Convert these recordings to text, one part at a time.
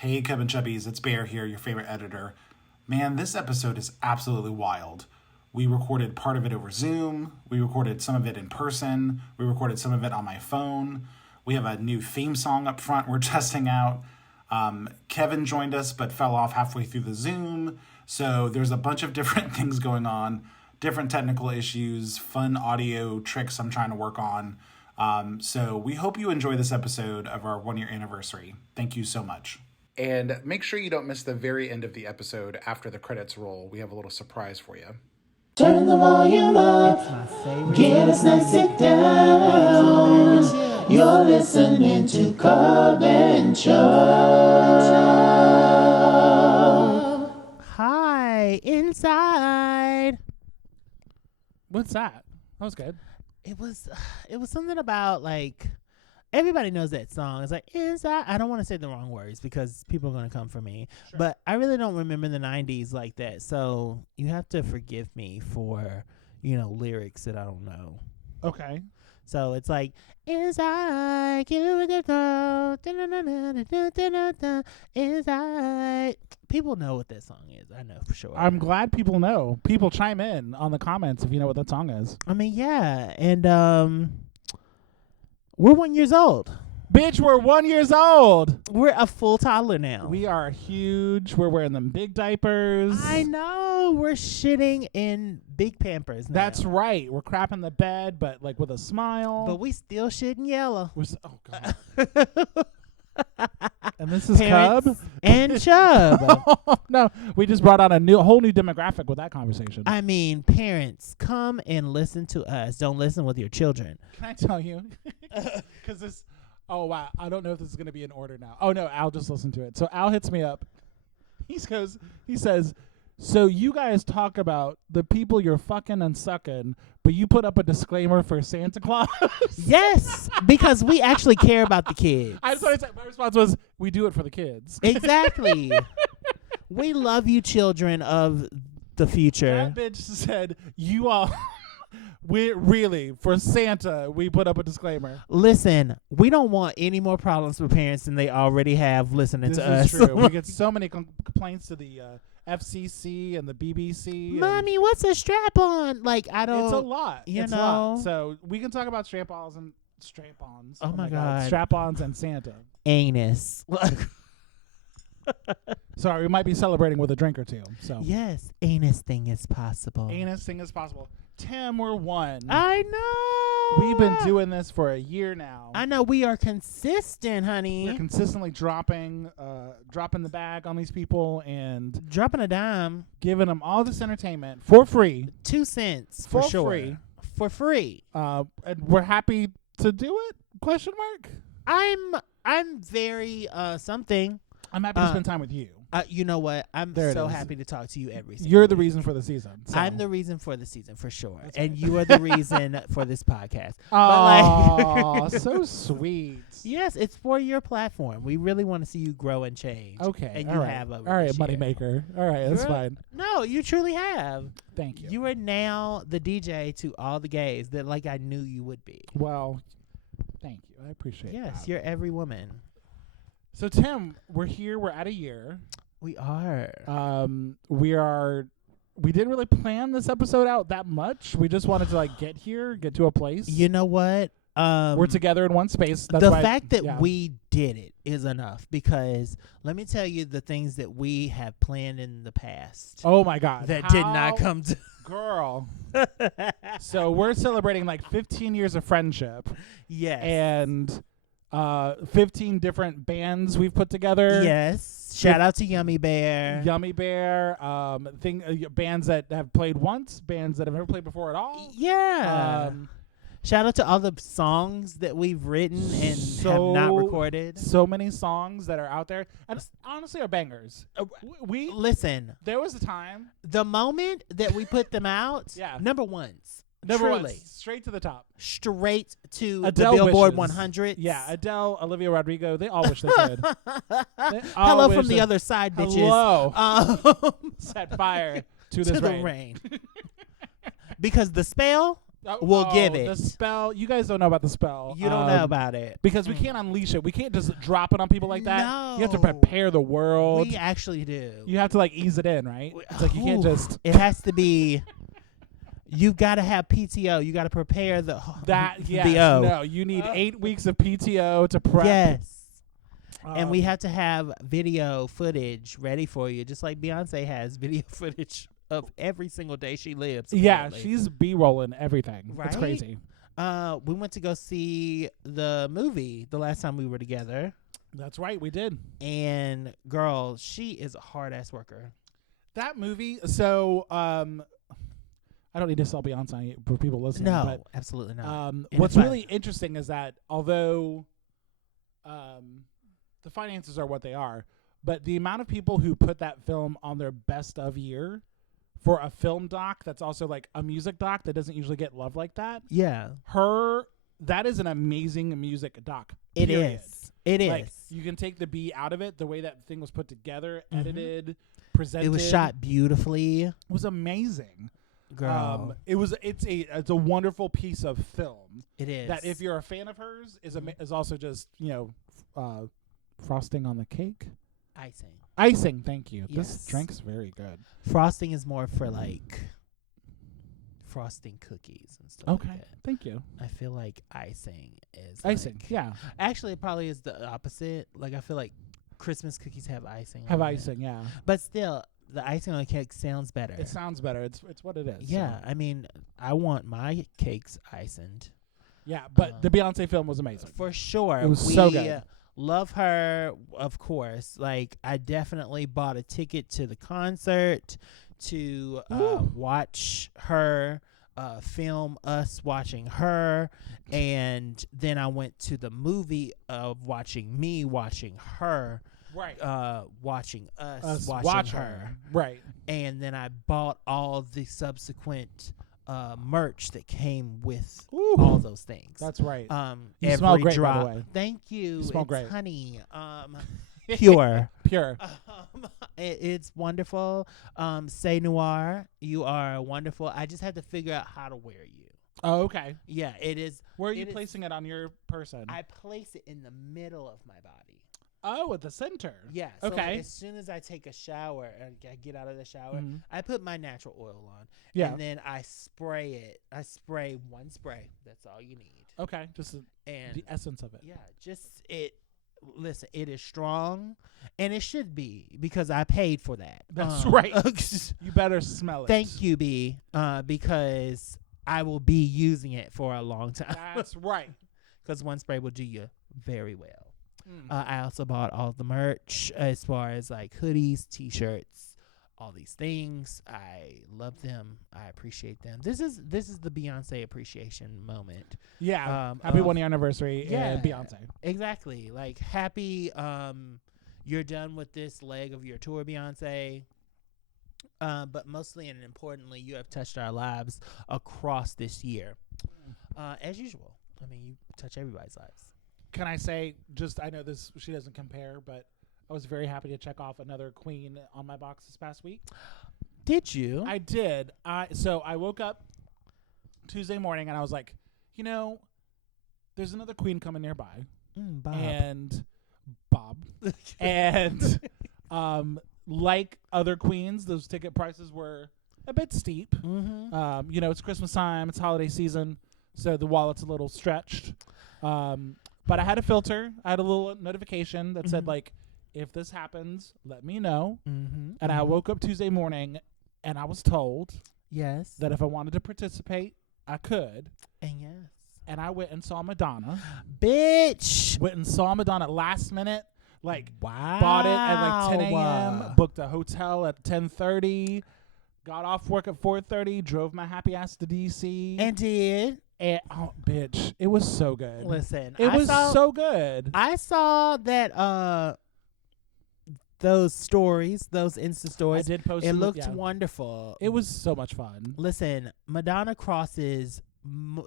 Hey, Kevin Chubbies, it's Bear here, your favorite editor. Man, this episode is absolutely wild. We recorded part of it over Zoom. We recorded some of it in person. We recorded some of it on my phone. We have a new theme song up front we're testing out. Kevin joined us but fell off halfway through the Zoom. So there's a bunch of different things going on, different technical issues, fun audio tricks I'm trying to work on. So we hope you enjoy this episode of our 1-year anniversary. Thank you so much. And make sure you don't miss the very end of the episode after the credits roll. We have a little surprise for you. Turn the volume up, get a snack, sit down. You're listening to Cub and Chub. Hi, inside. What's that? That was good. It was something about like everybody knows that song. It's like inside. I don't want to say the wrong words because people are gonna come for me. Sure. But I really don't remember the 90s like that. So you have to forgive me for lyrics that I don't know. Okay. So it's like inside, inside. People know what that song is. I know for sure. I'm glad people know. People chime in on the comments if you know what that song is. I mean, yeah, and we're 1 year old. Bitch, we're 1 year old. We're a full toddler now. We are huge. We're wearing them big diapers. I know. We're shitting in big Pampers now. That's right. We're crapping the bed, but like with a smile. But we still shitting yellow. Oh, God. And this is Parents Cub and Chub. No, we just brought on a whole new demographic with that conversation. I mean, parents, come and listen to us. Don't listen with your children. Can I tell you? Because this... Oh, wow. I don't know if this is going to be in order now. Oh, no. Al just listened to it. So Al hits me up. He says, so you guys talk about the people you're fucking and sucking, but you put up a disclaimer for Santa Claus? Yes, because we actually care about the kids. I just want to say, my response was, we do it for the kids. Exactly. We love you, children of the future. That bitch said, you all... We really, for Santa, we put up a disclaimer. Listen, we don't want any more problems with parents than they already have listening to us. This is true. We get so many complaints to the FCC and the BBC. Mommy, what's a strap-on? Like, I don't... It's a lot. It's a lot. know? So we can talk about strap-ons and strap-ons. Oh, my God. Strap-ons and Santa. Anus. Sorry, we might be celebrating with a drink or two. So yes, anus thing is possible. Anus thing is possible. Tim, we're one. I know. We've been doing this for a year now. I know. We are consistent, honey. We're consistently dropping the bag on these people and dropping a dime, giving them all this entertainment for free. 2 cents for sure. Free. For free. And we're happy to do it? Question mark. I'm very something. I'm happy to spend time with you. You know what? I'm so happy to talk to you every single You're the week. reason for the season. So. I'm the reason for the season, for sure. That's and right. you are the reason for this podcast. Oh, so sweet. Yes, it's for your platform. We really want to see you grow and change. Okay. And all you right. have over all right, this year. moneymaker. All right, that's fine. No, you truly have. Thank you. You are now the DJ to all the gays that like I knew you would be. Well, thank you. I appreciate that. Yes, you're every woman. So, Tim, we're here. We're at a year. We are. We didn't really plan this episode out that much. We just wanted to get to a place. You know what? We're together in one space. That's the why fact that we did it is enough, because let me tell you the things that we have planned in the past. Oh my God. That did not come to girl. So we're celebrating 15 years of friendship. Yes. And 15 different bands we've put together. Yes. Shout out to Yummy Bear. Yummy Bear. Bands that have played once, bands that have never played before at all. Yeah. Shout out to all the songs that we've written and have not recorded. So many songs that are out there, and honestly are bangers. We listen. There was a time, the moment that we put them out, number ones. Number Truly. one, straight to the top. Straight to Adele the Billboard wishes. 100. Yeah, Adele, Olivia Rodrigo, they all wish they could. Hello from the other side, bitches. Hello. Set fire to this the rain. Because the spell We'll give The it. spell. You guys don't know about the spell. You don't know about it. Because we can't unleash it. We can't just drop it on people like that. No. You have to prepare the world. We actually do. You have to like ease it in, right? It's like you can't just. It has to be. You've got to have PTO. You got to prepare the Yes, the O. no, you need 8 weeks of PTO to prep. Yes. And we Um, have to have video footage ready for you, just like Beyonce has video footage of every single day she lives. Yeah, apparently. she's B-rolling everything. It's Right? crazy. We went to go see the movie the last time we were together, That's right, we did. and girl, she is a hard ass worker. That movie, so I don't need to sell Beyonce for people listening. No, but, absolutely not. And what's if I- really interesting is that although the finances are what they are, but the amount of people who put that film on their best of year for a film doc that's also like a music doc that doesn't usually get love like that, Yeah, that is an amazing music doc. it period. is. It is. Like, you can take the B out of it, the way that thing was put together, Mhm. edited, presented. It was shot beautifully, It was amazing. girl. It's a wonderful piece of film it is. that if you're a fan of hers is also just frosting on the cake. Icing, thank you. Yes. This drink's very good. Frosting is more for like frosting cookies and stuff. Okay, Like that. thank you. I feel like icing is Icing, like- yeah. Actually, it probably is the opposite. Like I feel like Christmas cookies have icing. Have on it. icing, yeah. But still, the icing on the cake sounds better. It sounds better. It's what it is. Yeah, so. I mean, I want my cakes iced. Yeah, but the Beyonce film was amazing. For sure. It was so good. Love her, of course. Like, I definitely bought a ticket to the concert to watch her film us watching her. And then I went to the movie of watching me watching her. Right. Watching us watching watch her. Right. And then I bought all the subsequent merch that came with Ooh. all those things. That's right. You Every smell great, by the drop. way. Thank you. You smell It's great. honey. Pure. Pure. It's wonderful. Say Noir, you are wonderful. I just had to figure out how to wear you. Oh, okay. Yeah, it is. Where are you it is- placing it on your person? I place it in the middle of my body. Oh, at the center. Yeah. So Okay. like, as soon as I take a shower and I get out of the shower, Mhm. I put my natural oil on. Yeah. And then I spray it. I spray one spray. That's all you need. Okay. Just And the essence of it. yeah, just it. Listen, it is strong, and it should be because I paid for that. That's right. You better smell it. Thank you, B, because I will be using it for a long time. That's right. Because one spray will do you very well. Mm. I also bought all the merch as far as like hoodies, T-shirts, all these things. I love them. I appreciate them. This is the Beyonce appreciation moment. Yeah. Happy 1 year anniversary and Beyonce. Exactly. Like happy you're done with this leg of your tour, Beyonce. But mostly and importantly, you have touched our lives across this year. As usual. I mean, you touch everybody's lives. Can I say I know this, she doesn't compare, but I was very happy to check off another queen on my box this past week. Did you? I did. So I woke up Tuesday morning and I was like, there's another queen coming nearby. Bob. And Bob. And like other queens, those ticket prices were a bit steep. Mm-hmm. It's Christmas time, it's holiday season, so the wallet's a little stretched. But I had a filter. I had a little notification that said, like, if this happens, let me know. Mm-hmm. And I woke up Tuesday morning, and I was told Yes. that if I wanted to participate, I could. And yes. And I went and saw Madonna. Bitch. Went and saw Madonna last minute. Like, Wow. bought it at like 10 a.m., booked a hotel at 10:30, got off work at 4:30, drove my happy ass to D.C. And did. And, oh, bitch, it was so good. Listen. It was saw, so good. I saw that those stories, those Insta I stories. did post It them, looked yeah. wonderful. It was so much fun. Listen, Madonna crosses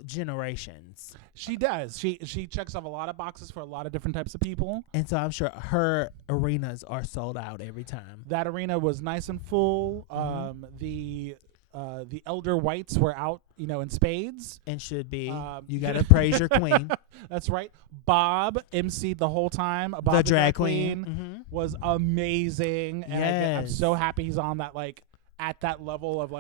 generations. She does. She checks off a lot of boxes for a lot of different types of people. And so I'm sure her arenas are sold out every time. That arena was nice and full. Mhm. The the elder whites were out, in spades. And should be. You got gotta praise your queen. That's right. Bob emceed the whole time. Bob The drag queen. was amazing. And I'm Yes. so happy he's on that, at that level of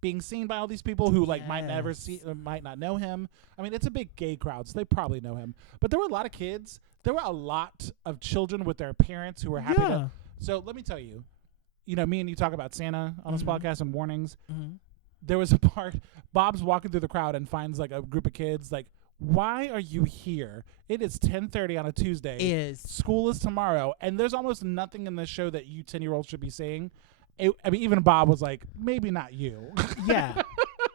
being seen by all these people who might never see, might not know him. I mean, it's a big gay crowd, so they probably know him. But there were a lot of kids. There were a lot of children with their parents who were happy to. So let me tell you, me and you talk about Santa on this podcast and warnings. There was a part, Bob's walking through the crowd and finds a group of kids why are you here? It is 10:30 on a Tuesday. School is tomorrow, and there's almost nothing in this show that you 10-year-olds should be seeing. Even Bob was like, maybe not you. Yeah.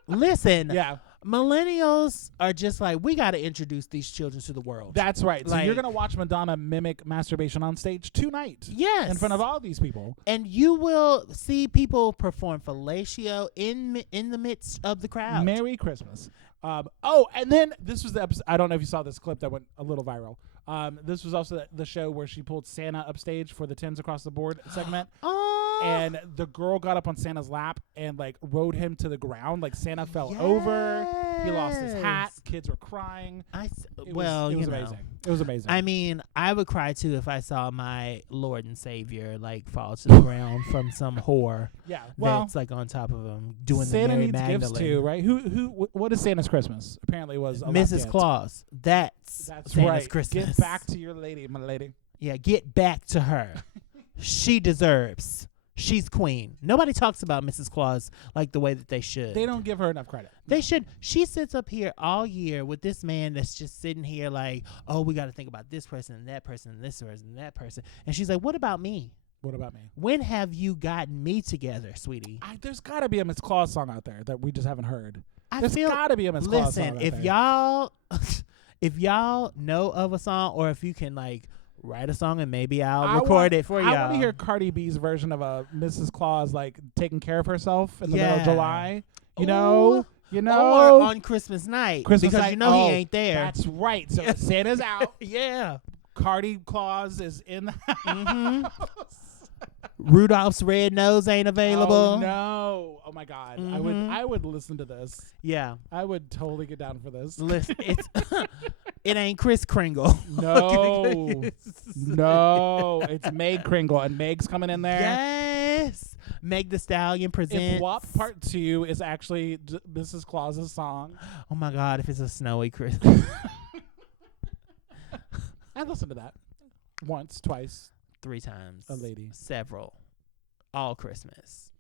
Listen. Yeah. Millennials are just we got to introduce these children to the world. That's right. So you're going to watch Madonna mimic masturbation on stage tonight. Yes. In front of all these people. And you will see people perform fellatio in the midst of the crowd. Merry Christmas. And then this was the episode. I don't know if you saw this clip that went a little viral. This was also the show where she pulled Santa upstage for the Tens Across the Board segment. And the girl got up on Santa's lap and rode him to the ground. Santa fell over. He lost his hat. Kids were crying. It was amazing. It was amazing. I mean, I would cry too if I saw my Lord and Savior fall to the ground from some whore. Yeah, well, that's on top of him doing Santa the Mary needs Magdalene. gifts too, right? What is Santa's Christmas? Apparently, was Mrs. Claus. That's Santa's right. Christmas. Get back to your lady, my lady. Yeah, get back to her. She deserves. She's queen. Nobody talks about Mrs. Claus the way that they should. They don't give her enough credit. They should. She sits up here all year with this man that's just sitting here oh, we got to think about this person and that person and this person and that person. And she's like, what about me? What about me? When have you gotten me together, sweetie? There's got to be a Miss Claus song out there that we just haven't heard. There's got to be a Miss Claus song out there. if y'all know of a song, or if you can write a song and maybe I'll record it for y'all. I want to hear Cardi B's version of a Mrs. Claus taking care of herself in the middle of July. You know, or on Christmas night, because night, he ain't there. That's right. So Santa's out. Yeah, Cardi Claus is in the house. Rudolph's red nose ain't available. Oh no! Oh my God! I would listen to this. Yeah, I would totally get down for this. Listen, it ain't Kris Kringle. No, no, it's Meg Kringle, and Meg's coming in there. Yes, Meg the Stallion presents. If WAP Part 2 is actually Mrs. Claus's song. Oh my God! If it's a snowy Christmas, I'd listen to that once, twice. 3 times. A lady. Several. All Christmas.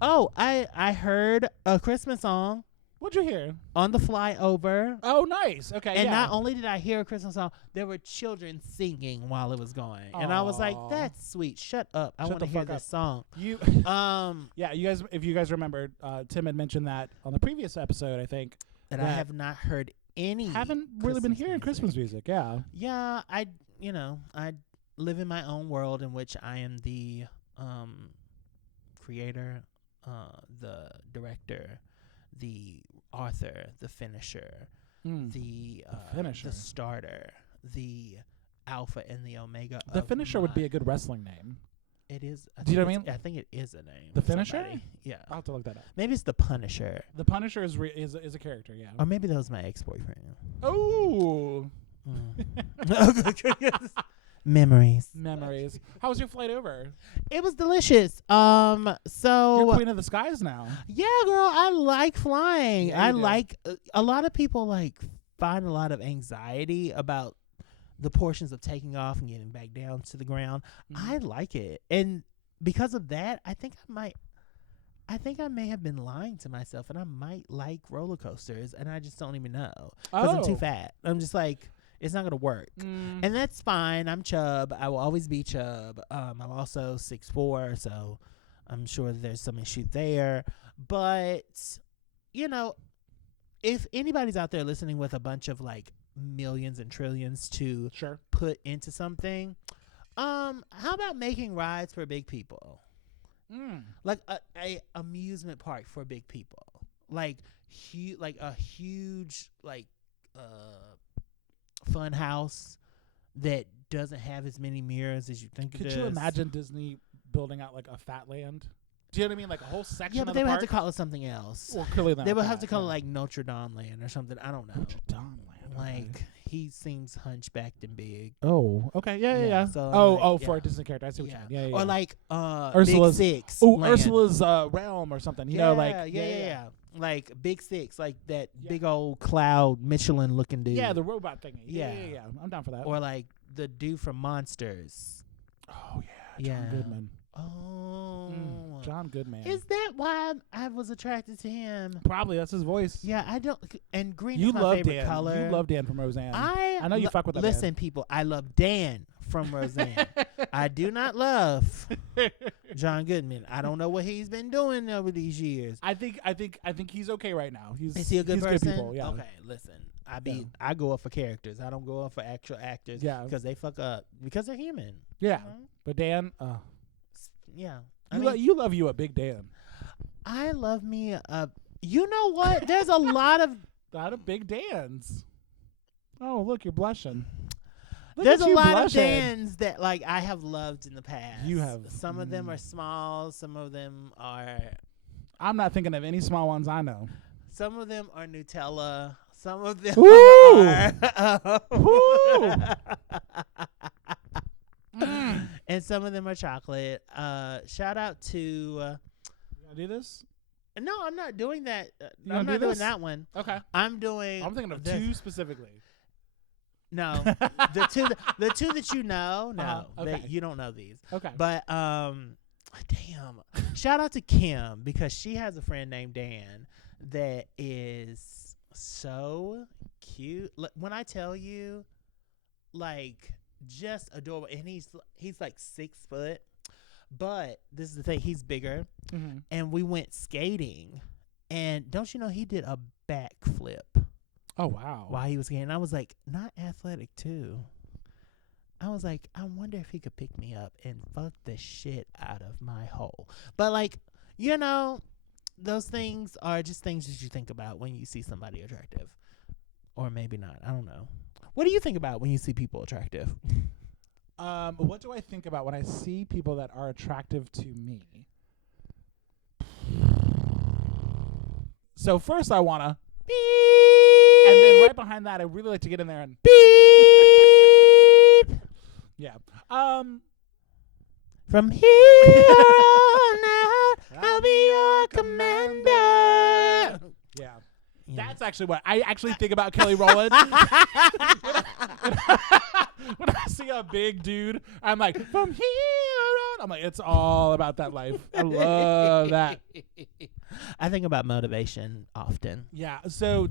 Oh, I heard a Christmas song. What'd you hear? On the fly over. Oh, nice. Okay, and not only did I hear a Christmas song, there were children singing while it was going. Aww. And I was like, that's sweet. Shut up. I want to hear this song. Yeah, you guys, if you guys remember, Tim had mentioned that on the previous episode, I think. That I have not heard any. Haven't really been hearing Christmas music, yeah. Yeah, I live in my own world in which I am the creator, the director, the author, the finisher, the finisher, the starter, the alpha and the omega. The finisher would be a good wrestling name. It is. Do you know what I mean? I think it is a name. The finisher? Somebody. Yeah. I'll have to look that up. Maybe it's the Punisher. The Punisher is a character, yeah. Or maybe that was my ex-boyfriend. Oh. Memories. How was your flight over? It was delicious. So you're queen of the skies now. Yeah, girl, I like flying. Yeah, I like a lot of people find a lot of anxiety about the portions of taking off and getting back down to the ground. I like it. And because of that, I think I may have been lying to myself, and I might like roller coasters, and I just don't even know because I'm too fat. I'm just it's not going to work. And that's fine. I'm chub. I will always be chub. I'm also 6'4", so I'm sure there's some issue there. But, if anybody's out there listening with a bunch of millions and trillions to put into something, how about making rides for big people? Like a amusement park for big people. A huge fun house that doesn't have as many mirrors as you think it does. Could you imagine Disney building out a fat land? Do you know what I mean? Like a whole section Yeah, of but the they would park. have to call it something else. Well, clearly not They would that, have to call it yeah. like Notre Dame Land or something. I don't know. Notre Dame Land. Like he seems hunchbacked and big. Oh, okay, yeah. So For a Disney character, I see what you mean. Yeah. Or like Ursula's Big Six. Oh, Land. Ursula's realm or something. You know, like yeah. Like Big Six, like that Yeah. big old cloud Michelin looking dude. Yeah, the robot thingy. Yeah. Yeah. I'm down for that. Or like the dude from Monsters. Oh yeah, John Goodman. Oh, John Goodman. Is that why I was attracted to him? Probably that's his voice. Yeah, I don't. And green You is my love favorite Dan. color. You love Dan from Roseanne. I know you fuck with that. Listen, man. people, I love Dan from Roseanne. I do not love John Goodman. I don't know what he's been doing over these years. I think he's okay right now. Is he a good he's person? Good people, yeah. Okay, listen. I go up for characters. I don't go up for actual actors. Yeah. Because they fuck up. Because they're human. Yeah. You know? But Dan, Yeah. you love you a big Dan. I love me a. You know what? There's a lot of. Lot of big Dans. Oh, look, you're blushing. Look There's at a you lot blushing. of Dans that like I have loved in the past. You have. Some of them are small. Some of them are. I'm not thinking of any small ones I know. Some of them are Nutella. Some of them Ooh. are. Woo! And some of them are chocolate. Shout out to. You gonna do this? No, I'm not doing that. You I'm gonna not do doing this? that one. Okay. I'm doing. I'm thinking of this. two specifically. No, the two that you know. No, Uh-huh, okay. you don't know these. Okay. But damn. Shout out to Kim because she has a friend named Dan that is so cute. When I tell you, like, just adorable, and he's like 6 foot. But this is the thing, he's bigger, and we went skating, and don't you know he did a backflip Oh wow. while he was skating? I was like, not athletic too. I was like, I wonder if he could pick me up and fuck the shit out of my hole. But like, you know, those things are just things that you think about when you see somebody attractive, or maybe not. I don't know. What do you think about when you see people attractive? What do I think about when I see people that are attractive to me? So first I wanna Beep. and then right behind that I really like to get in there and Beep. yeah. From here on out, I'll be your commander. Yeah. Yeah. That's actually what I actually think about Kelly Rowland. When I see a big dude, I'm like, from here on. I'm like, it's all about that life. I love that. I think about motivation often. Yeah. So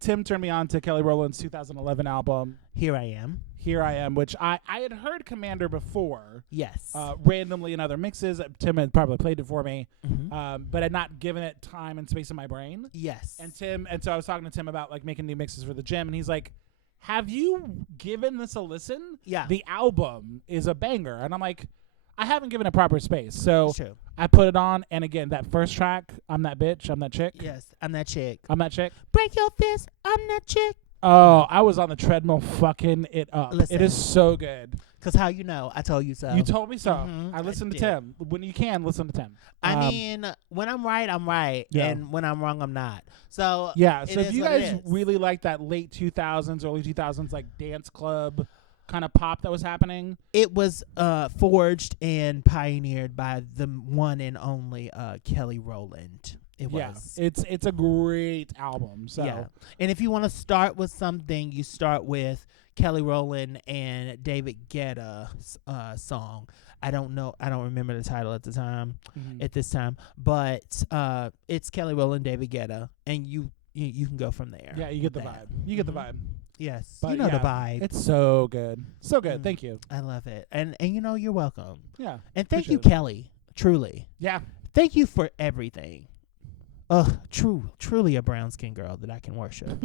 Tim turned me on to Kelly Rowland's 2011 album, Here I am. Here I Am, which I had heard Commander before, Yes. randomly in other mixes. Tim had probably played it for me, Mhm. but had not given it time and space in my brain. Yes. And so I was talking to Tim about like making new mixes for the gym, and he's like, have you given this a listen? Yeah. The album is a banger. And I'm like, I haven't given it proper space. So It's true. I put it on, and again, that first track, I'm that bitch, I'm that chick. Yes. I'm that chick. I'm that chick. Break your fist. I'm that chick. Oh, I was on the treadmill fucking it up. Listen. It is so good. Because how you know? I told you so. You told me so. Mhm, I listened to did. Tim. When you can, listen to Tim. I mean, when I'm right, I'm right. Yeah. And when I'm wrong, I'm not. So Yeah, it so if is you what it guys is. really like that late 2000s, early 2000s, like dance club kind of pop that was happening. it was forged and pioneered by the one and only Kelly Rowland. It Yeah, was. it's a great album. So Yeah. And if you want to start with something, you start with Kelly Rowland and David Guetta's song. I don't know. I don't remember the title at the time, at this time, but it's Kelly Rowland, David Guetta, and you can go from there. yeah, you get the with vibe. that. You get the Mhm. vibe. Yes. But you know the yeah, vibe. It's so good. So good. Mm. Thank you. I love it. And you know, you're welcome. Yeah. And thank you, Appreciate it. Kelly. Truly. Yeah. Thank you for everything. Truly a brown skin girl that I can worship.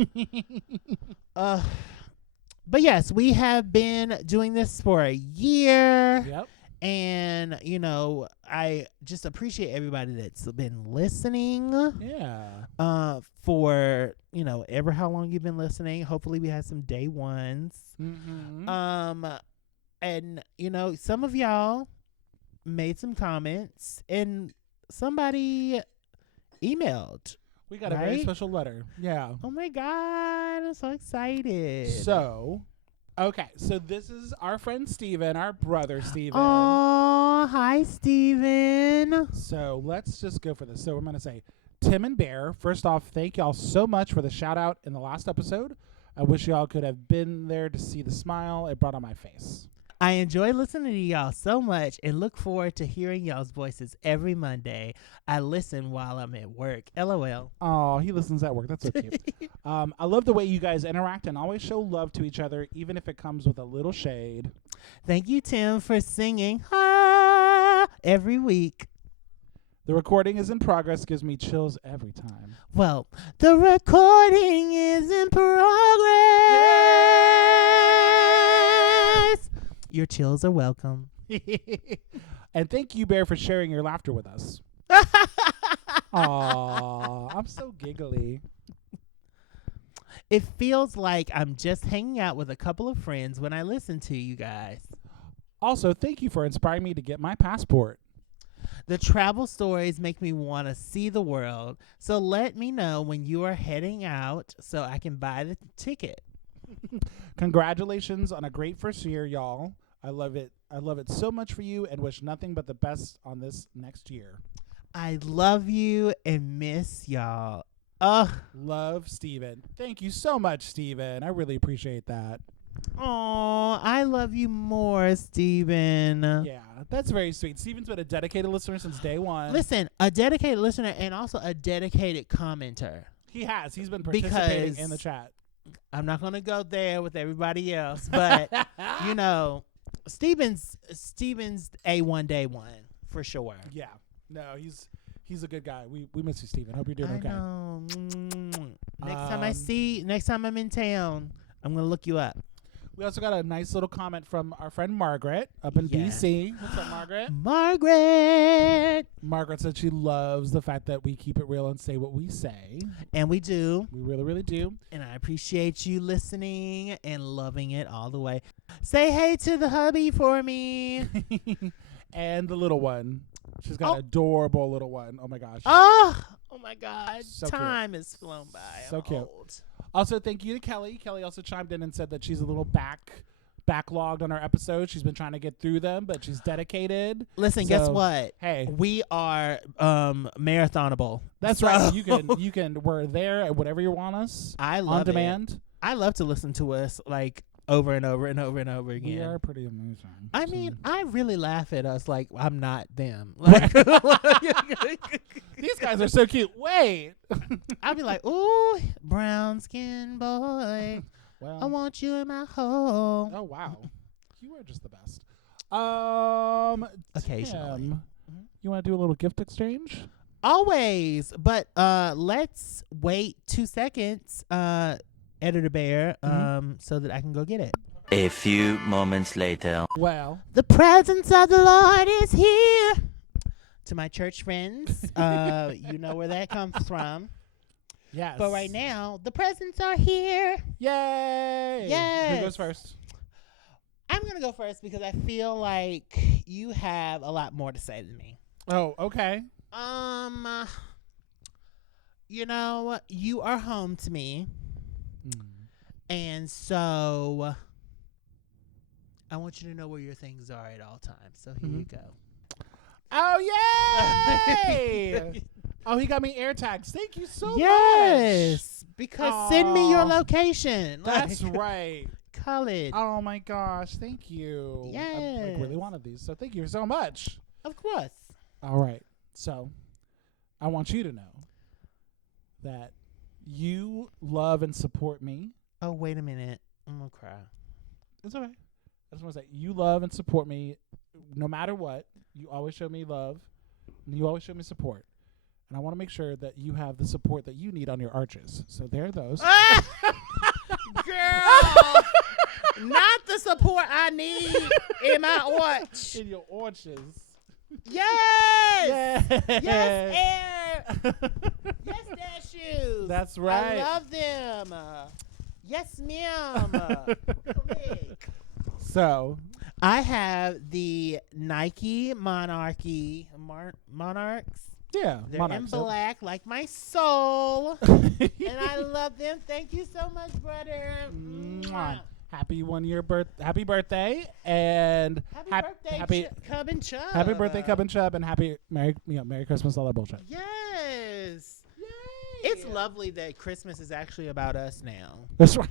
But yes, we have been doing this for a year. Yep. And, you know, I just appreciate everybody that's been listening. Yeah. For, you know, ever how long you've been listening. Hopefully we had some day ones. Mm-hmm. And, you know, some of y'all made some comments, and somebody emailed. We got a very Right? special letter. Yeah. Oh my God, I'm so excited. So, okay. So this is our friend Steven, our brother Steven. Oh, hi, Steven. So let's just go for this. So I'm going to say, Tim and Bear, first off, thank y'all so much for the shout out in the last episode. I wish y'all could have been there to see the smile it brought on my face. I enjoy listening to y'all so much and look forward to hearing y'all's voices every Monday. I listen while I'm at work. LOL. Oh, he listens at work. That's so cute. I love the way you guys interact and always show love to each other, even if it comes with a little shade. Thank you, Tim, for singing every week. The recording is in progress, gives me chills every time. Well, the recording is in progress. Your chills are welcome. And thank you, Bear, for sharing your laughter with us. Aw, I'm so giggly. It feels like I'm just hanging out with a couple of friends when I listen to you guys. Also, thank you for inspiring me to get my passport. The travel stories make me want to see the world, so let me know when you are heading out so I can buy the ticket. Congratulations on a great first year, y'all. I love it. I love it so much for you and wish nothing but the best on this next year. I love you and miss y'all. Love, Steven. Thank you so much, Steven. I really appreciate that. Aw, I love you more, Steven. Yeah, that's very sweet. Steven's been a dedicated listener since day one. Listen, a dedicated listener and also a dedicated commenter. He has. He's been participating Because in the chat. I'm not going to go there with everybody else, but, you know, Steven's A1 day one for sure. Yeah. No, he's a good guy. We miss you, Steven. Hope you're doing I okay. know. Next time I'm in town, I'm going to look you up. We also got a nice little comment from our friend Margaret up in Yeah. DC. What's up, Margaret? Margaret. Margaret said she loves the fact that we keep it real and say what we say. And we do. We really, really do. And I appreciate you listening and loving it all the way. Say hey to the hubby for me. And the little one. She's got an adorable little one. Oh, my gosh. Oh my God. So cute. Time has flown by. So I'm cute. old. Also, thank you to Kelly. Kelly also chimed in and said that she's a little backlogged on our episodes. She's been trying to get through them, but she's dedicated. Listen, guess So, what? Hey, We are marathonable. that's So- right. You can. We're there at whatever you want us I on love demand. it. I love to listen to us like over and over and over and over again. We are pretty amazing. I So- mean, I really laugh at us like I'm not them. Like, these guys are so cute. Wait. I'd be like, ooh, brown skin boy, Well. I want you in my home. Oh wow, you are just the best. Occasionally. Tim, you want to do a little gift exchange? Always, but let's wait 2 seconds, Editor Bear, so that I can go get it. A few moments later. Well, The presence of the Lord is here. To my church friends, you know where that comes from. yes. But right now, the presents are here. yay! Yes. Who goes first? I'm going to go first because I feel like you have a lot more to say than me. Oh, okay. You know, you are home to me. And so I want you to know where your things are at all times. So here you go. Oh yay! Oh, he got me air tags. Thank you so much. Yes, because send me your Aw. location. That's Like, right. Khaled. Oh my gosh, thank you. I like, really Yes. wanted these, so thank you so much. Of course. All right, so I want you to know that you love and support me. Oh, wait a minute. I'm going to cry. It's okay. I just want to say you love and support me no matter what. You always show me love. And you always show me support. And I want to make sure that you have the support that you need on your arches. So there are those. Girl, not the support I need in my arch. In your arches. Yes. Yeah. Yes, air. Yes, dad shoes. That's right. I love them. Yes, ma'am. Correct. So, I have the Nike Monarchs Yeah, They're Monarch in Soup. black like my soul. And I love them. Thank you so much, brother. Mwah. Happy birthday, and Happy birthday, happy Cub and Chub. happy birthday, Cub and Chub, and happy Merry Christmas, all that bullshit. Yes. It's lovely that Christmas is actually about us now. That's right.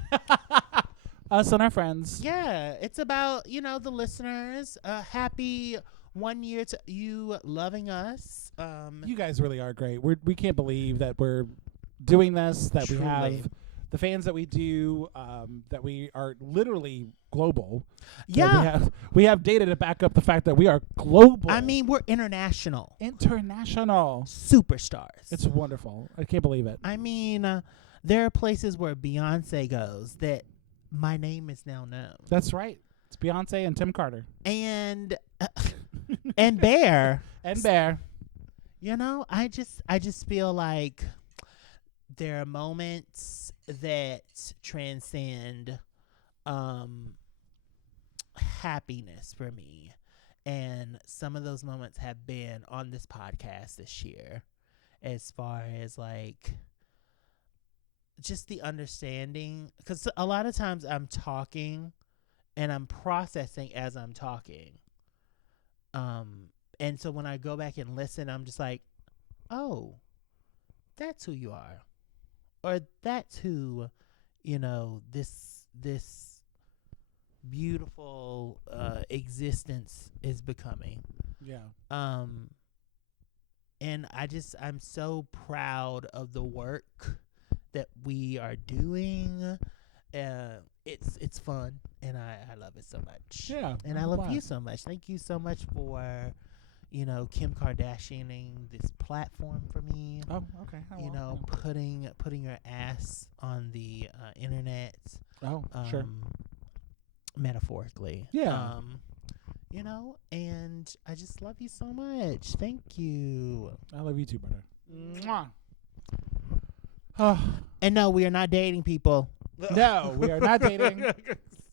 Us and our friends. Yeah, it's about, the listeners. Happy 1 year to you loving us. You guys really are great. We can't believe that we're doing this, that we Truly. have the fans that we do, that we are literally global. Yeah. We have data to back up the fact that we are global. I mean, we're international international. superstars. It's wonderful. I can't believe it. I mean, there are places where Beyonce goes that my name is now known. That's right. It's Beyonce and Tim Carter. And and Bear. And Bear. I just feel like there are moments that transcend happiness for me. And some of those moments have been on this podcast this year, as far as like just the understanding. Because a lot of times I'm talking and I'm processing as I'm talking. And so when I go back and listen, I'm just like, oh, that's who you are. Or that's who, this beautiful existence is becoming. Yeah. And I'm so proud of the work that we are doing. It's fun, and I love it so much. Yeah. And I'm I love glad. you so much. Thank you so much for, Kim Kardashianing this platform for me. Oh, okay. Oh, well, Putting your ass on the internet. Oh, sure. Metaphorically. Yeah. And I just love you so much. Thank you. I love you too, brother. Mwah. Oh, And no, we are not dating people. no, we are not dating.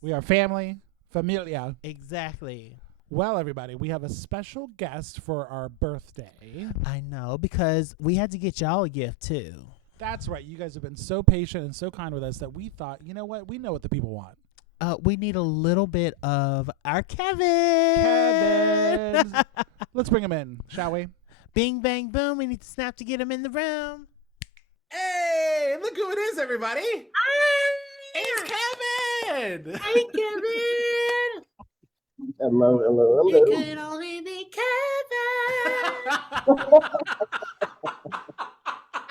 We are family, familia. Exactly. Well, everybody, we have a special guest for our birthday. I know, because we had to get y'all a gift too. That's right. You guys have been so patient and so kind with us that we thought, you know what? We know what the people want. We need a little bit of our Kevin. Kevin. Let's bring him in, shall we? Bing, bang, boom. We need to snap to get him in the room. Hey, look who it is, everybody! It's Kevin! Hey, Kevin. Hello. It could only be Kevin.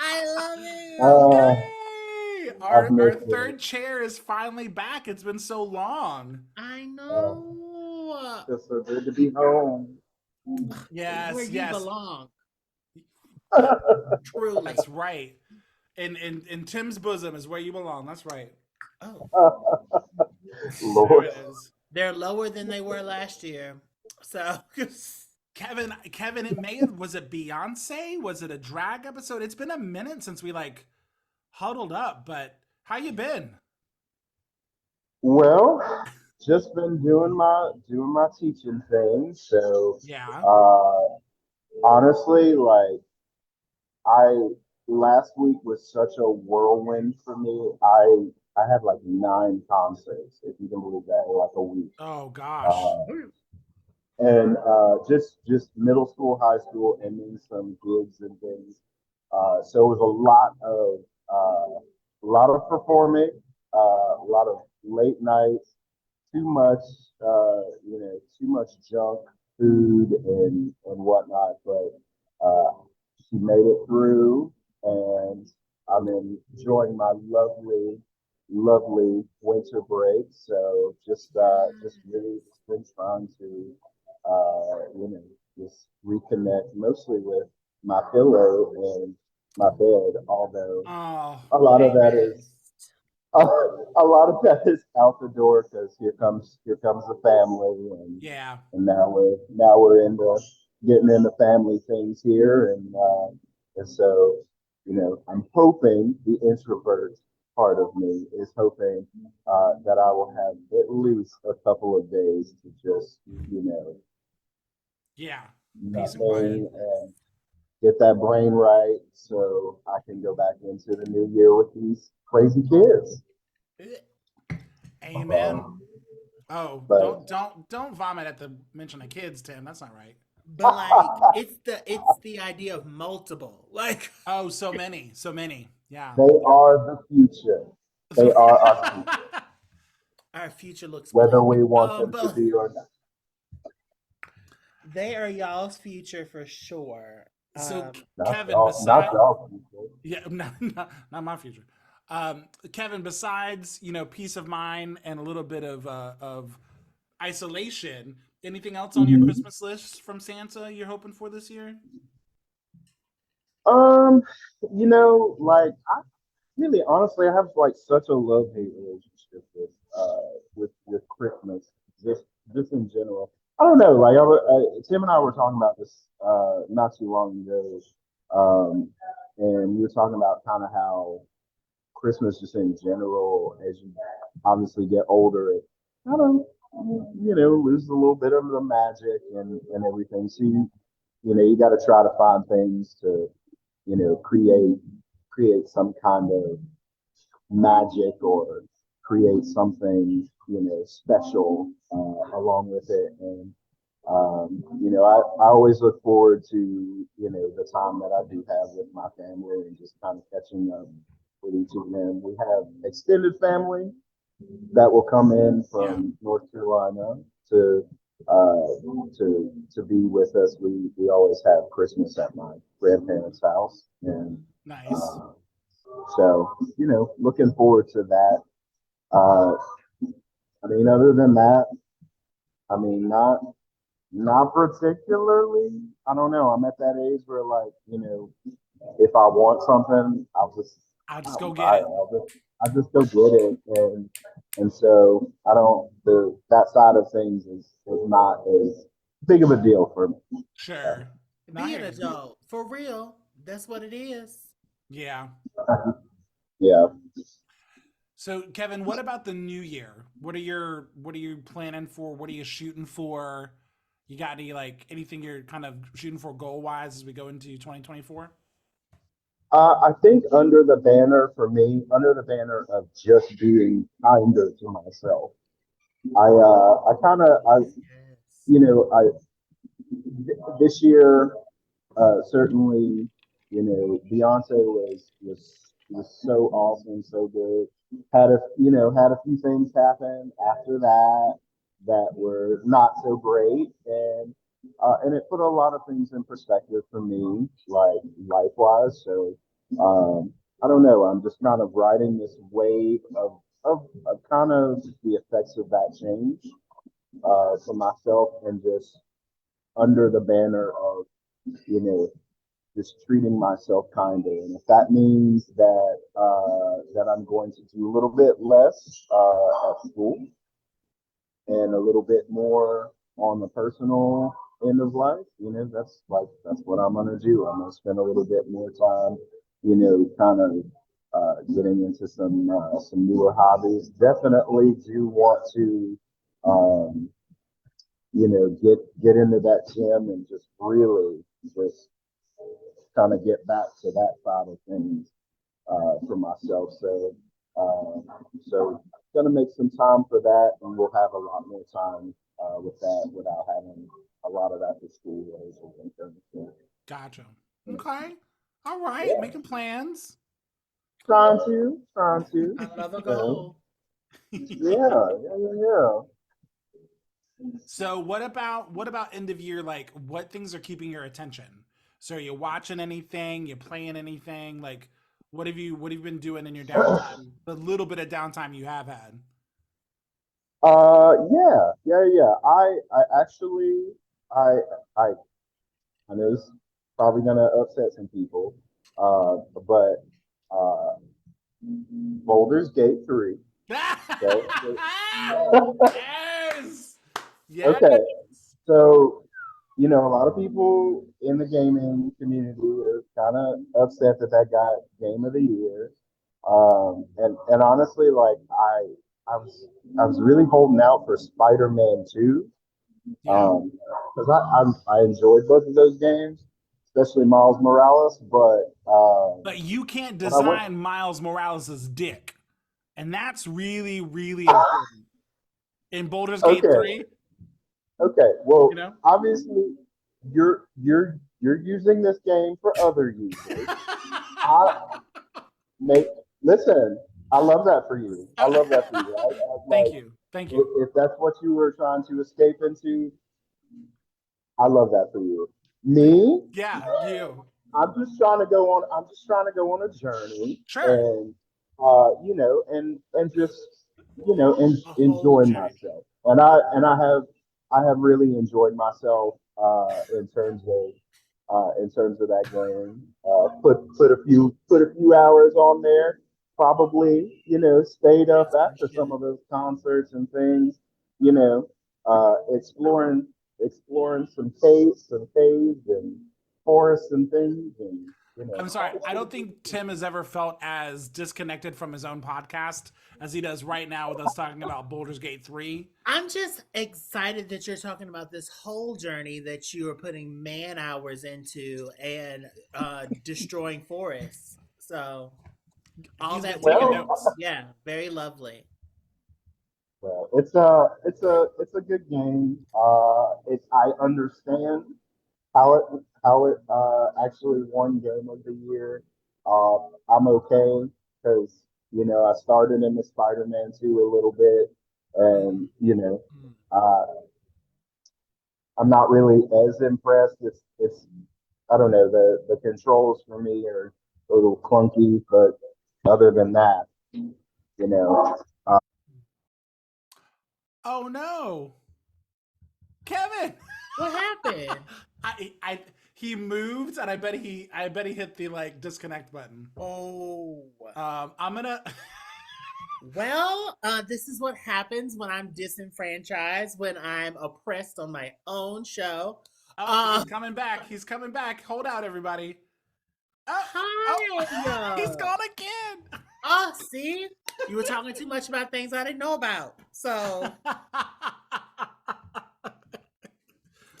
I love it. Hey! Our I've missed it. third chair is finally back. It's been so long. I know. It's so good to be home. Yes, Where you yes. belong. Truly. That's right. In Tim's bosom is where you belong. That's right. Oh, There Lord. it is. they're lower than they were last year. So, Kevin, was it Beyonce? Was it a drag episode? It's been a minute since we huddled up, but how you been? Well, just been doing my teaching thing. So Yeah. honestly, I last week was such a whirlwind for me. I had 9 concerts, if you can believe that, in a week. Oh gosh. And just middle school, high school, and then some gigs and things. So it was a lot of performing, a lot of late nights, too much, too much junk food and whatnot. But she made it through, and I'm enjoying my lovely winter break. So just really just been trying to just reconnect mostly with my pillow and my bed, although Oh. a lot of that is a lot of that is out the door because here comes the family, and Yeah. now we're getting into family things here, and so I'm hoping the introvert part of me is hoping that I will have at least a couple of days to just Yeah. Peace and nothing quiet. get that brain right so I can go back into the new year with these crazy kids. Amen. Oh, But don't vomit at the mention of kids, Tim. That's not right. But like it's the idea of multiple. Like Oh, so many, so many. Yeah. they are the future. They are our future, our future looks whether bleak. we want them to But be or not. they are y'all's future for sure. So Not Kevin, y'all, not beside y'all future. yeah, not my future. Kevin, besides peace of mind and a little bit of isolation, anything else on your Mhm. Christmas list from Santa you're hoping for this year? Um, like I really honestly I have like such a love-hate relationship with Christmas, just in general. I don't know, like Tim and I were talking about this not too long ago. And we were talking about kind of how Christmas just in general, as you obviously get older, it kind of loses a little bit of the magic and everything. So you got to try to find things to create some kind of magic or create something special along with it. And I always look forward to the time that I do have with my family and just kind of catching up with each of them. We have extended family that will come in Yeah, from North Carolina to to be with us. We always have Christmas at my grandparents' house, and nice. uh, so looking forward to that. Uh, I mean, other than that, I mean, not particularly. I don't know. I'm at that age where, like, if I want something, I'll just I'll go get buy it. it. I'll just go get it, and so I don't. That side of things is not as big of a deal for me. Sure. No, I be hear an you. adult. For real. That's what it is. Yeah. Yeah. So Kevin, what about the new year? What are you planning for? What are you shooting for? You got anything you're kind of shooting for goal wise as we go into 2024? I think under the banner of just being kinder to myself, I kind of, Yes. this year, certainly, Beyonce was so awesome, so good. Had a few things happen after that were not so great, and it put a lot of things in perspective for me, like life wise. So I don't know. I'm just kind of riding this wave of kind of the effects of that change for myself, and just under the banner of you know just treating myself kinder. And if that means that I'm going to do a little bit less at school and a little bit more on the personal end of life, that's what I'm gonna do. I'm gonna spend a little bit more time, kind of getting into some newer hobbies. Definitely do want to um, get into that gym and just really just kind of get back to that side of things for myself. So gonna make some time for that, and we'll have a lot more time with that without having a lot of after school and things. Gotcha. Okay. All right. Yeah, Making plans. trying to. Another So, goal. yeah. So what about end of year? Like what things are keeping your attention? So are you watching anything? You playing anything? Like what have you been doing in your downtime? The little bit of downtime you have had. Yeah. I actually, I, I, I know this is probably gonna upset some people, but uh, Boulder's Gate 3. Okay. Yes. Yes. Okay. So, a lot of people in the gaming community are kind of upset that that got Game of the Year. And honestly, like I was really holding out for Spider-Man 2, Yeah. because I enjoyed both of those games. especially Miles Morales. But you can't But I went- design Miles Morales' dick. And that's really, really important. In Baldur's Gate Okay. 3, Okay, well, you know? obviously, you're using this game for other users. I make listen. I love that for you. I love that for you. Thank you. Thank you. If that's what you were trying to escape into, I love that for you. Me, Yeah, you. I'm just trying to go on. I'm just trying to go on a journey, Sure. and and just A whole enjoy journey. myself. And I have really enjoyed myself in terms of that game. Put a few hours on there. Probably stayed up after some of those concerts and things. You know, exploring some caves and forests and things, and I'm sorry. I don't think Tim has ever felt as disconnected from his own podcast as he does right now with us talking about Baldur's Gate 3. I'm just excited that you're talking about this whole journey that you are putting man hours into and destroying forests. So all He's that been taking weird, notes. yeah, very lovely. Well, it's a good game. I understand how it actually won Game of the Year. I'm okay because I started in the Spider-Man 2 a little bit, and I'm not really as impressed. It's I don't know, the controls for me are a little clunky, but other than that, you know. Oh no, Kevin! What happened? He moved, and I bet he hit the like disconnect button. Oh. I'm gonna. Well, this is what happens when I'm disenfranchised, when I'm oppressed on my own show. He's coming back. He's coming back. Hold out, everybody. Hi. He's gone again. Oh, see? You were talking too much about things I didn't know about. So,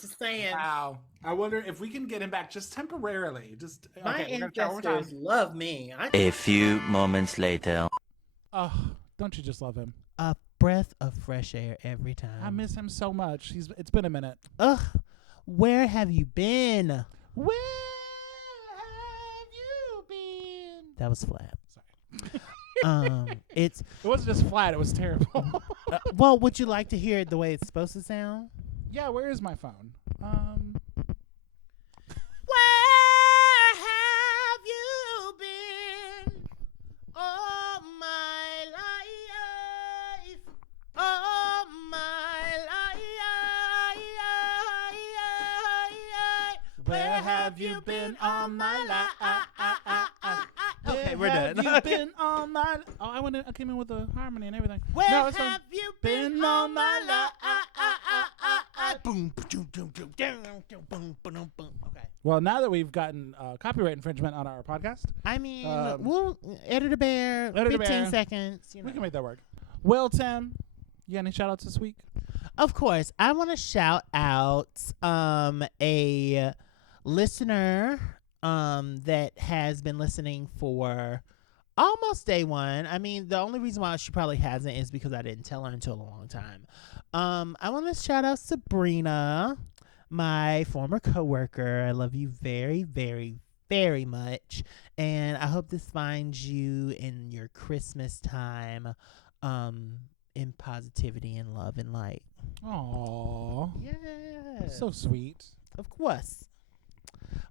just saying. Wow. I wonder if we can get him back just temporarily. Just My okay, we're gonna try one more ancestors time. love me. A few moments later. Oh, don't you just love him? A breath of fresh air every time. I miss him so much. It's been a minute. Ugh, where have you been? Where have you been? That was flat. Sorry. It wasn't just flat. It was terrible. well, would you like to hear it the way it's supposed to sound? Yeah. Where is my phone? Where have you been all my life? All my life. Where have you been all my life? Okay, we're done. Where have you been all my? Oh, I came in with the harmony and everything. Where No, it's fine. have you been all my life? Boom, boom, boom, boom, boom, boom, boom. Okay. Well, now that we've gotten copyright infringement on our podcast, I mean, Um, we'll edit a bear. Edit a 15 bear. seconds. You know. we can make that work. Well, Tim, you got any shout outs this week? Of course, I want to shout out a listener that has been listening for almost day one. I mean, the only reason why she probably hasn't is because I didn't tell her until a long time. I want to shout out Sabrina, my former coworker. I love you very, very, very much, and I hope this finds you in your Christmas time, in positivity and love and light. Aww, Yeah, so sweet. of course.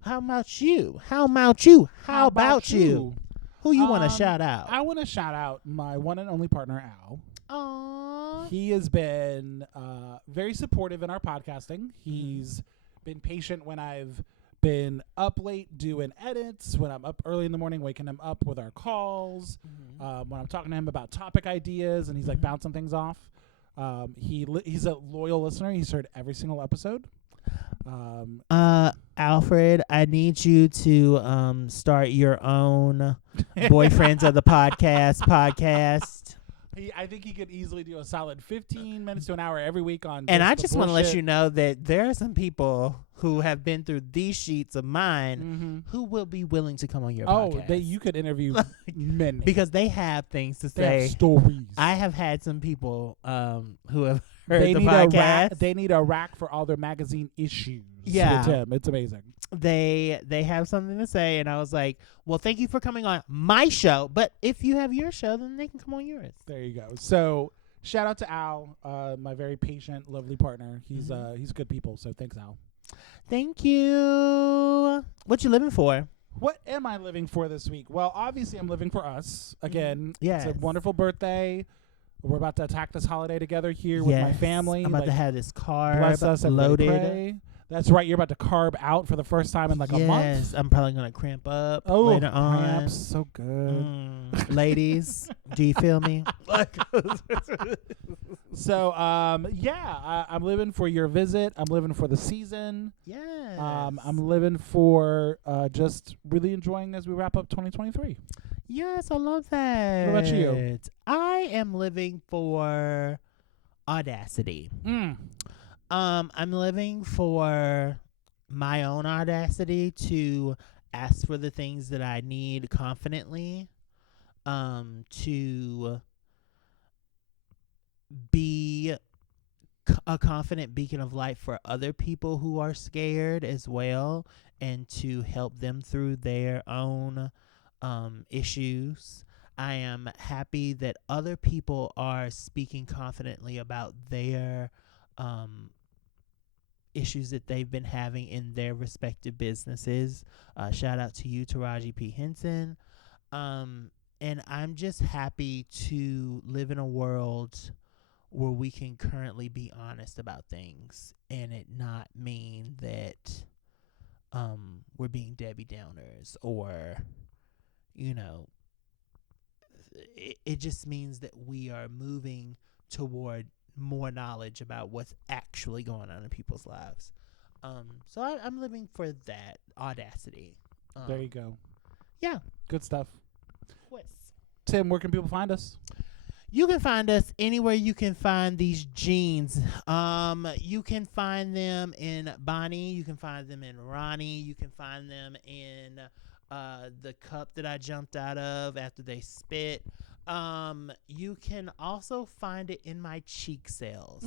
How about you? How about you? How about you? Who you want to shout out? I want to shout out my one and only partner, Al. Aww. He has been very supportive in our podcasting. He's been patient when I've been up late doing edits, when I'm up early in the morning waking him up with our calls, when I'm talking to him about topic ideas and he's like bouncing things off. He's a loyal listener. He's heard every single episode. Alfred, I need you to start your own Boyfriends of the podcast. I think he could easily do a solid 15 minutes to an hour every week on. And I the just want to let bullshit. you know that there are some people who have been through these sheets of mine who will be willing to come on your podcast. You could interview many because they have things to they say. have stories. I have had some people who have heard they the need podcast. a rack. They need a rack for all their magazine issues. Yeah. with him. It's amazing. They have something to say, and I was like, well, thank you for coming on my show, but if you have your show, then they can come on yours. There you go. So shout out to Al, my very patient, lovely partner. He's good people. So thanks, Al. Thank you. What you living for? What am I living for this week? Well, obviously I'm living for us. Again, Yes. It's a wonderful birthday. We're about to attack this holiday together here with my family. I'm about to have this carb bless us, everybody loaded. pray. That's right. You're about to carb out for the first time in like a month. Yes, I'm probably gonna cramp up Oh, later on. cramps, so good. Ladies, do you feel me? So, I'm living for your visit. I'm living for the season. Yes. I'm living for just really enjoying as we wrap up 2023. Yes, I love that. What about you? I am living for audacity. I'm living for my own audacity to ask for the things that I need confidently, to be a confident beacon of light for other people who are scared as well, and to help them through their own issues. I am happy that other people are speaking confidently about their issues that they've been having in their respective businesses. Shout out to you, Taraji P. Henson. And I'm just happy to live in a world where we can currently be honest about things and it not mean that we're being Debbie Downers or, it just means that we are moving toward more knowledge about what's actually going on in people's lives. So I'm living for that audacity. There you go. Yeah. Good stuff. What's Tim, where can people find us? You can find us anywhere you can find these jeans. You can find them in Bonnie. You can find them in Ronnie. You can find them in the cup that I jumped out of after they spit. You can also find it in my cheek sales.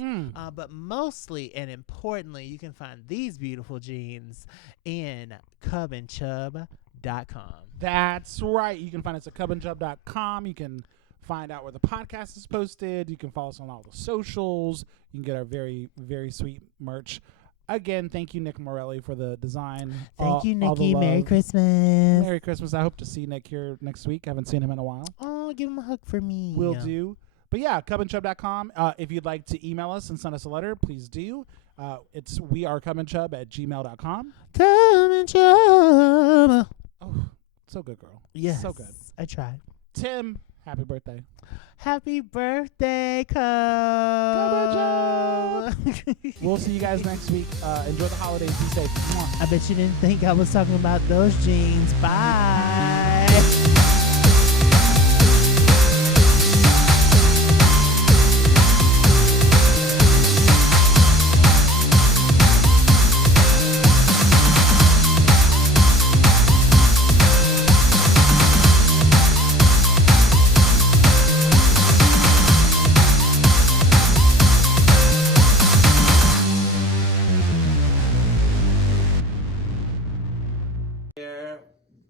But mostly and importantly, you can find these beautiful jeans in wearecubandchub.com. That's right. You can find us at wearecubandchub.com. You can find out where the podcast is posted. You can follow us on all the socials. You can get our very, very sweet merch. Again, thank you, Nick Morelli, for the design. Thank you, all the Nikki. love. Merry Christmas. Merry Christmas. I hope to see Nick here next week. I haven't seen him in a while. Oh, give him a hug for me. Will do. But yeah, cubandchub.com. If you'd like to email us and send us a letter, please do. It's wearecubandchub@gmail.com. Come and chub. Oh, so good, girl. Yes. So good. I tried. Tim, happy birthday. Happy birthday, Cub. We'll see you guys next week. Enjoy the holidays. Be safe. Mwah. I bet you didn't think I was talking about those jeans. Bye.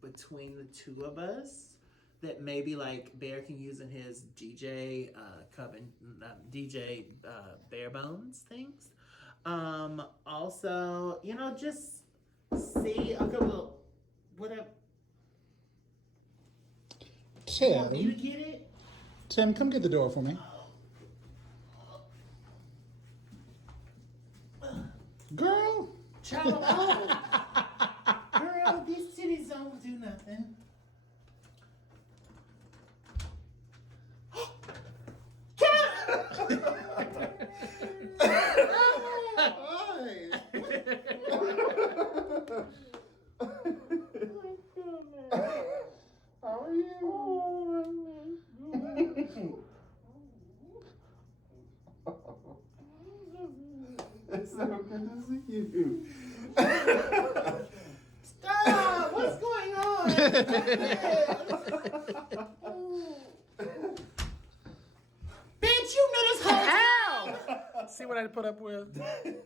Between the two of us, that maybe like Bear can use in his DJ DJ Bare Bones things. Also, just see. Okay, well, whatever. You want me to get it? Tim, come get the door for me. Girl. Child, girl, these titties don't do nothing. How are you? you. Stop! What's going on? Bitch, you knew this whole time. See what I put up with?